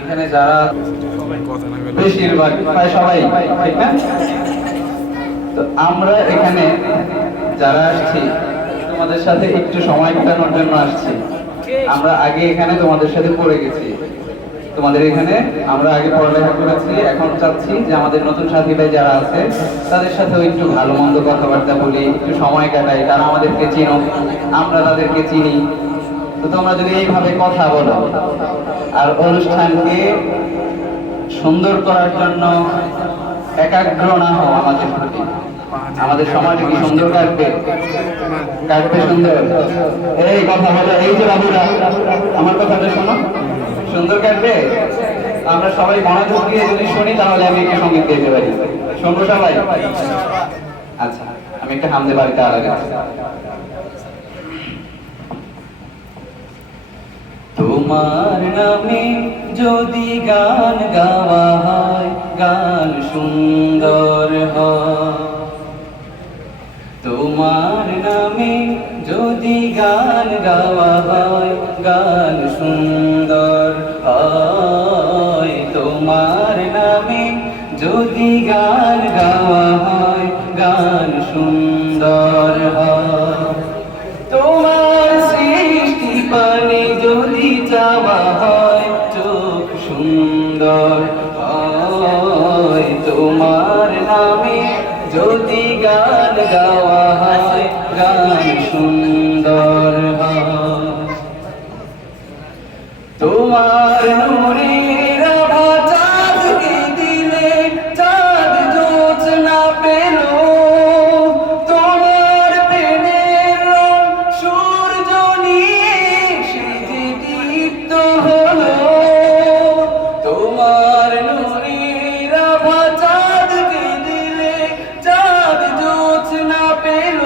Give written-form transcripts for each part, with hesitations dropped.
এখানে যারা বেশিরভাগ প্রায় সবাই, ঠিক না? তো আমরা এখানে যারা আসছি তোমাদের সাথে একটু সময় কাটানোর জন্য আসছি। আমরা আগে এখানে তোমাদের সাথে পড়ে গেছি, তোমাদের এখানে আমরা আগে পড়ালেখা করেছি। এখন চাচ্ছি যে আমাদের নতুন সাথী ভাই যারা আছে তাদের সাথেও একটু ভালো মন্দ কথাবার্তা বলি, একটু সময় কাটাই, তারা আমাদেরকে চিনো, আমরা তাদেরকে চিনি। তো তোমরা যদি এইভাবে কথা বলো আর অনুষ্ঠানকে সুন্দর করার জন্য একাগ্র না হও আমাদের প্রতি, আমাদের সমাজে কি সুন্দর কাটবে? কাটবে সুন্দর? এই কথা বলো, এই যে বাবুরা আমার কথাটা শোনো, সুন্দর কাটবে? আমরা সবাই মনোযোগ দিয়ে যদি শুনি তাহলে আমি একটা সঙ্গীত গাইতে পারি। শুনবো সবাই? আচ্ছা, আমি একটা হামদে বাড়িতে আলাদা। তোমার নামে যদি গান গাওয়া হয়, গান সুন্দর হয়। তোমার নামে যদি গান গাওয়া হয়, গান সুন্দর হয়। তোমার নামে যদি গান গাওয়া হয়, গান সুন্দর হয়। তোমার সৃষ্টি পানে যদি চাওয়া হয়, চোখ সুন্দর হয়। তোমার নামে যদি গান গাওয়া হয়, গান সুন্দর হয়। তোমার নূরের আভা চাঁদকে দিলে চাঁদ জোছনা পেল। তোমার প্রেমের রং সূর্য নিয়ে সে যে দীপ্ত হলো। তোমার নূরের আভা চাঁদকে দিলে চাঁদ জোছনা পেল।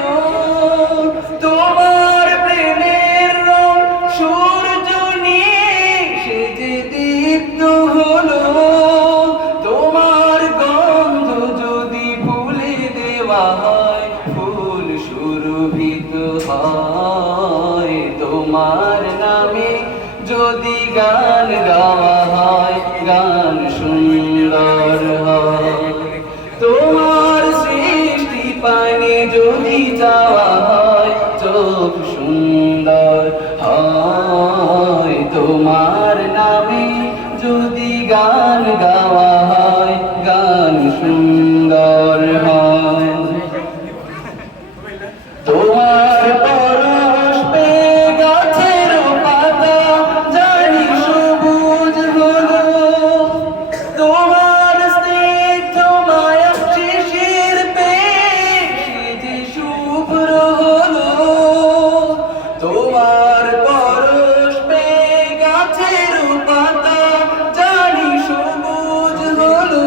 তোমার প্রেমের রং সূর্য নিয়ে সে যে দীপ্ত হলো। তোমার গন্ধ যদি ফুলে দেওয়া হয়, ফুল সুরভিত হয়। তোমার নামে যদি গান গাওয়া হয়, গান সুন্দর হয়। তোমার সৃষ্টি পানে যদি চাওয়া হয়, চোখ সুন্দর হয়। তোমার নামে যদি গান গাওয়া হয়, গান সুন্দর হয়। তোমার পরশ পেয়ে গাছের পাতা জানি সবুজ হলো। তোমার স্নিগ্ধ মায়া শিশির পেয়ে সে যে শুভ্র হলো। তোমার পরশ পেয়ে গাছের পাতা জানি সবুজ হলো।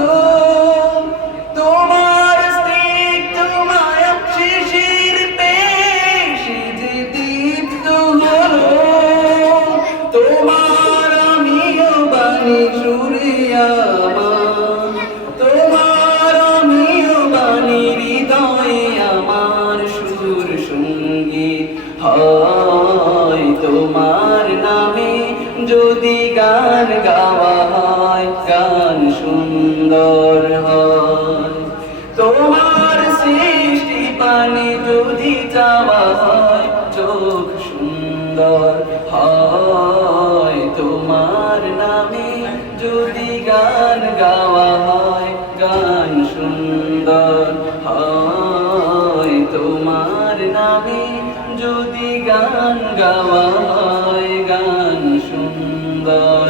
তোমার স্নিগ্ধ মায়া শিশির পেয়ে সে যে দীপ্ত হলো। তোমার আমিও বাণী সুরে আমার, তোমার আমিও বাণী হৃদয়ে আমার সুর সঙ্গীত হয়। তোমার নামে যদি গান গাওয়া হয়, গান সুন্দর হয়। তোমার সৃষ্টি পানে যদি চাওয়া হয়, চোখ সুন্দর হয়। তোমার নামে যদি গান গাওয়া হয়, গান সুন্দর হয়। তোমার নামে যদি গান গাওয়া হয়, গান সুন্দর